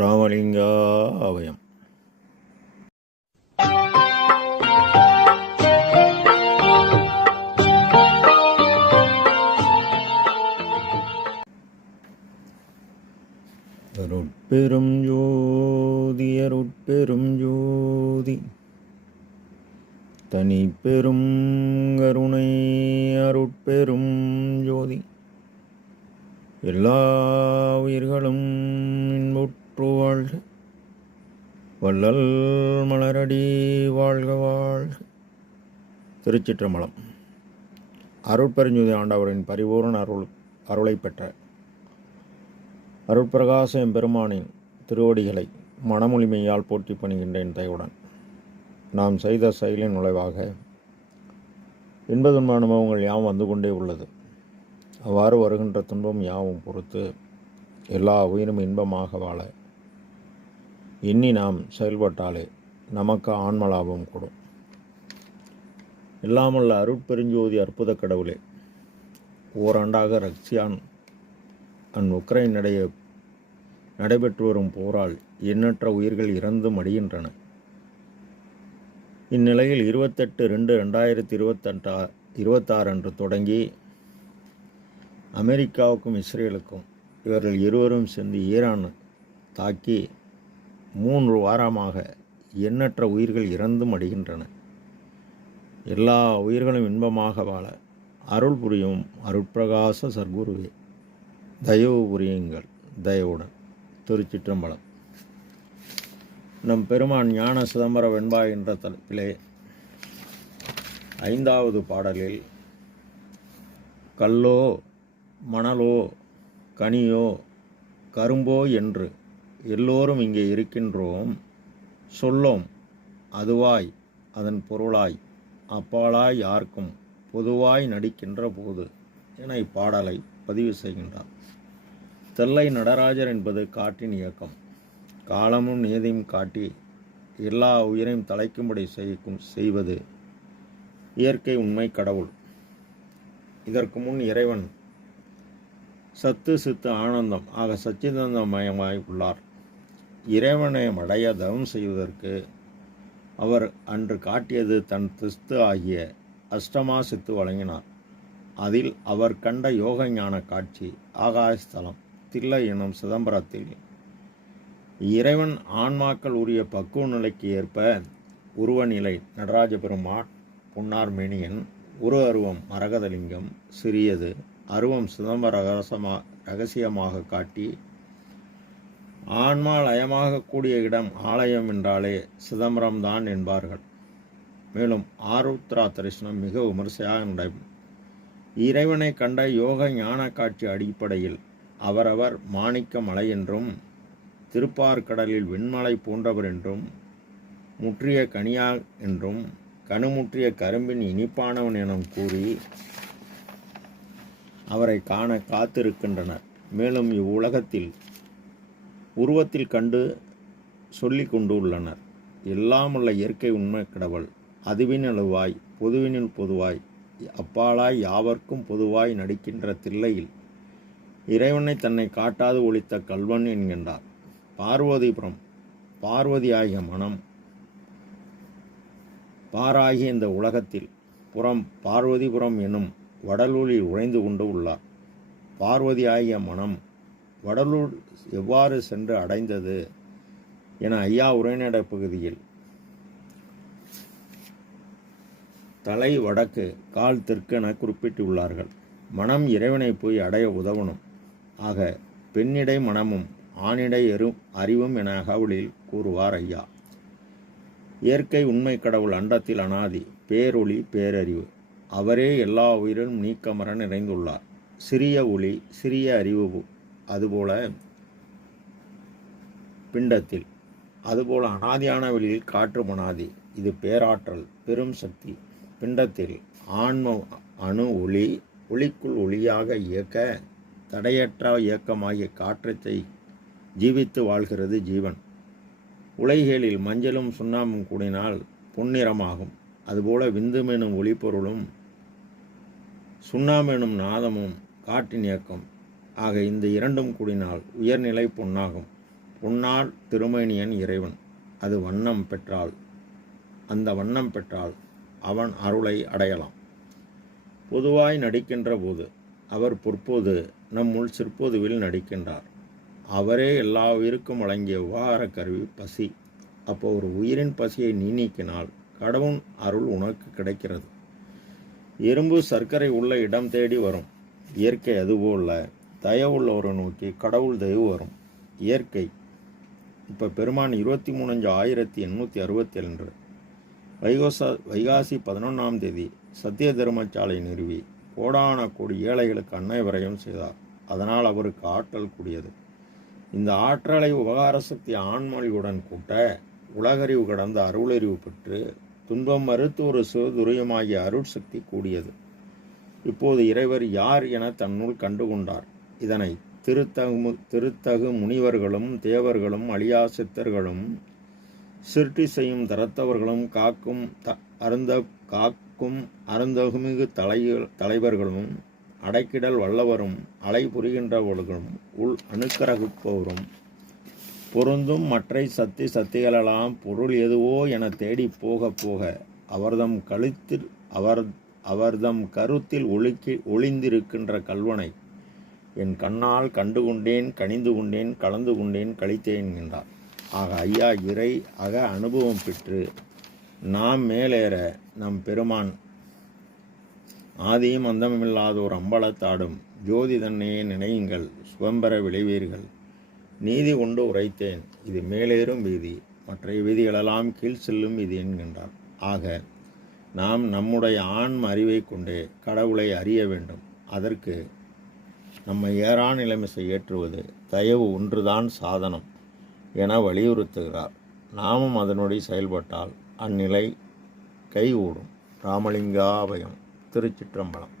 ராமலிங்காபயம். அருட்பெரும் ஜோதி அருட்பெரும் ஜோதி தனி பெரும் கருணை அருட்பெரும் ஜோதி எல்லா உயிர்களும் இன்புற்று வாழ்க, வள்ளல் மலரடி வாழ்க வாழ்க. திருச்சிற்றம்பலம். அருட்பெருஞ்ஜோதி ஆண்டவரின் பரிபூரண அருளை பெற்ற அருட்பிரகாச எம்பெருமானின் திருவடிகளை மனமொழிமையால் போற்றி பணிகின்றேன் தயவுடன். நாம் செய்த செயலின் நுழைவாக இன்பதுன்ப அனுபவங்கள் யாவும் வந்து கொண்டே உள்ளது. அவ்வாறு வருகின்ற துன்பம் யாவும் பொறுத்து எல்லா உயிரும் இன்பமாக வாழ எண்ணி நாம் செயல்பட்டாலே நமக்கு ஆன்மலாபம் கூடும். எல்லாமல்ல அருட்பெருஞ்சோதி அற்புத கடவுளே, ஓராண்டாக ரஷ்யான் உக்ரைன் இடையே நடைபெற்று வரும் போரால் எண்ணற்ற உயிர்கள் இறந்து மடிகின்றன. இந்நிலையில் 28/2/2026 அன்று தொடங்கி அமெரிக்காவுக்கும் இஸ்ரேலுக்கும் இவர்கள் இருவரும் சேர்ந்து ஈரான் தாக்கி 3 வாரமாக எண்ணற்ற உயிர்கள் இறந்து மடிகின்றன. எல்லா உயிர்களும் இன்பமாக வாழ அருள் புரியும் அருட்பிரகாச சர்க்குருவே தயவு புரியுங்கள் தயவுடன். திருச்சிற்றம்பலம். நம் பெருமான் ஞான சிதம்பர வெண்பா என்ற தலைப்பிலே 5வது பாடலில் கல்லோ மணலோ கனியோ கரும்போ என்று எல்லோரும் இங்கே இருக்கின்றோம், சொல்லோம் அதுவாய் அதன் பொருளாய் அப்பாலாய் யாருக்கும் பொதுவாய் நடிக்கின்ற போது என இப்பாடலை பதிவு செய்கின்றார். தெல்லை நடராஜர் என்பது காற்றின் இயக்கம். காலமும் நீதியும் காட்டி எல்லா உயிரையும் தலைக்கும்படி செய்வது இயற்கை உண்மை கடவுள். இதற்கு முன் இறைவன் சத்து சித்து ஆனந்தம் ஆக சச்சிதானந்தமயமாய் உள்ளார். இறைவனை அடைய தவம் செய்வதற்கு அவர் அன்று காட்டியது தன் திஸ்து ஆகிய அஷ்டமா சித்து வழங்கினார். அதில் அவர் கண்ட யோக ஞான காட்சி ஆகாயஸ்தலம் தில்லை எனும் சிதம்பரத்தில் இறைவன் ஆன்மாக்கள் உரிய பக்குவ நிலைக்கு ஏற்ப உருவநிலை நடராஜ பெருமான் பொன்னார் மேனியன், உரு அருவம் மரகதலிங்கம் சிறியது, அருவம் சிதம்பர ரகசியமாக காட்டி ஆன்மா லயமாக கூடிய இடம் ஆலயம் என்றாலே சிதம்பரம்தான் என்பார்கள். மேலும் ஆருத்ரா தரிசனம் மிக விமர்சையாக நடைபெறும். இறைவனை கண்ட யோக ஞான காட்சி அடிப்படையில் அவரவர் மாணிக்க மலை என்றும் திருப்பார்கடலில் வெண்மலை போன்றவர் என்றும் முற்றிய கனியா என்றும் கணுமுற்றிய கரும்பின் இனிப்பானவன் எனும் கூறி அவரை காண காத்திருக்கின்றனர். மேலும் இவ்வுலகத்தில் உருவத்தில் கண்டு சொல்லி கொண்டு உள்ளனர். எல்லாமுள்ள இயற்கை உண்மை கடவுள் அதுவின் அழுவாய் பொதுவினில் பொதுவாய் அப்பாலாய் யாவர்க்கும் பொதுவாய் நடிக்கின்ற தில்லையில் இறைவனை தன்னை காட்டாது ஒழித்த கல்வன் என்கின்றார். பார்வதி ஆகிய மனம் பாராகிய இந்த உலகத்தில் பார்வதிபுரம் எனும் வடலூரில் உறைந்து கொண்டு உள்ளார். பார்வதி ஆகிய மனம் வடலூர் எவ்வாறு சென்று அடைந்தது என ஐயா உரைநடை பகுதியில் தலை வடக்கு கால் தெற்கு என குறிப்பிட்டுள்ளார்கள். மனம் இறைவனை போய் அடைய உதவணும். ஆக பெண்ணிடை மனமும் ஆணிடை அறிவும் என அகவலில் கூறுவார் ஐயா. இயற்கை உண்மை கடவுள் அண்டத்தில் அனாதி பேரொளி பேரறிவு. அவரே எல்லா உயிரிலும் நீக்கமர நிறைந்துள்ளார். சிறிய ஒளி சிறிய அறிவு அதுபோல பிண்டத்தில், அதுபோல அனாதியான வெளியில் காற்று மனாதி. இது பேராற்றல் பெரும் சக்தி. பிண்டத்தில் ஆன்ம அணு ஒளி ஒளிக்குள் ஒளியாக இயக்க தடையற்ற இயக்கமாகிய காற்றத்தை ஜீவித்து வாழ்கிறது ஜீவன். உலகியலில் மஞ்சளும் சுண்ணாம்பும் கூடினால் பொன்னிறமாகும். அதுபோல விந்துமெனும் ஒளிப்பொருளும் சுண்ணாம்பெனும் நாதமும் காற்றின் இயக்கம் ஆக இந்த இரண்டும் கூடினால் உயர்நிலை பொன்னாகும். பொன்னால் திருமேனியன் இறைவன். அது வண்ணம் பெற்றால் அந்த வண்ணம் பெற்றால் அவன் அருளை அடையலாம். பொதுவாய் நடிக்கின்ற போது அவர் பொற்போது நம்முள் சிற்பொதுவில் நடிக்கின்றார். அவரே எல்லா உயிருக்கும் வழங்கிய உபகார கருவி பசி. அப்போ ஒரு உயிரின் பசியை நீ நீக்கினால் கடவுள் அருள் உனக்கு கிடைக்கிறது. எறும்பு சர்க்கரை உள்ள இடம் தேடி வரும். இயற்கை அதுபோல தயவுள்ளவரை நோக்கி கடவுள் தயவு வரும். இயற்கை இப்போ பெருமான் 23/5/867 வைகாசி 11ஆம் தேதி சத்திய தர்மசாலை நிறுவி கோடான கோடி ஏழைகளுக்கு அன்னை விரயம் செய்தார். அதனால் அவருக்கு ஆற்றல் கூடியது. இந்த ஆற்றலை உபகார சக்தி ஆண்மொழியுடன் கூட்ட உலகறிவு கடந்த அருளறிவு பெற்று துன்பம் மறுத்து ஒரு சிவதுரியமாகிய அருட்சக்தி கூடியது. இப்போது இறைவர் யார் என தன்னுள் கண்டுகொண்டார். இதனை திருத்தகு முனிவர்களும் தேவர்களும் அழியா சித்தர்களும் சிருஷ்டி செய்யும் தரத்தவர்களும் காக்கும் அருந்தகுமிகு தலைவர்களும் அடைக்கிடல் வல்லவரும் அலை புரிகின்றவர்களும் உள் அணுக்கரகுப்பவரும் பொருந்தும் மற்றை சத்திகளெல்லாம் பொருள் எதுவோ என தேடி போக போக அவர்தம் கருத்தில் ஒளிந்திருக்கின்ற கல்வனை என் கண்ணால் கண்டு கொண்டேன், கனிந்து கொண்டேன், கலந்து கொண்டேன், கழித்தேன் என்றார். ஆக ஐயா இறை அக அனுபவம் பெற்று நாம் மேலேற நம் பெருமான் ஆதியும் அந்தமில்லாதோர் அம்பலத்தாடும் ஜோதி தன்னையே நினையுங்கள், சுபம்பெற விளைவீர்கள். நீதி கொண்டு உரைத்தேன், இது மேலேறும் வீதி, மற்ற வீதிகளெல்லாம் கீழ் செல்லும் வீதி என்கின்றார். ஆக நாம் நம்முடைய ஆன்ம அறிவை கொண்டே கடவுளை அறிய வேண்டும். அதற்கு நம்மை ஏறா நிலைமிசை ஏற்றுவது தயவு ஒன்றுதான் சாதனம் என வலியுறுத்துகிறார். நாமும் அதனுடைய செயல்பட்டால் அந்நிலை கைகூடும். ராமலிங்காபயம். திருச்சிற்றம்பலம்.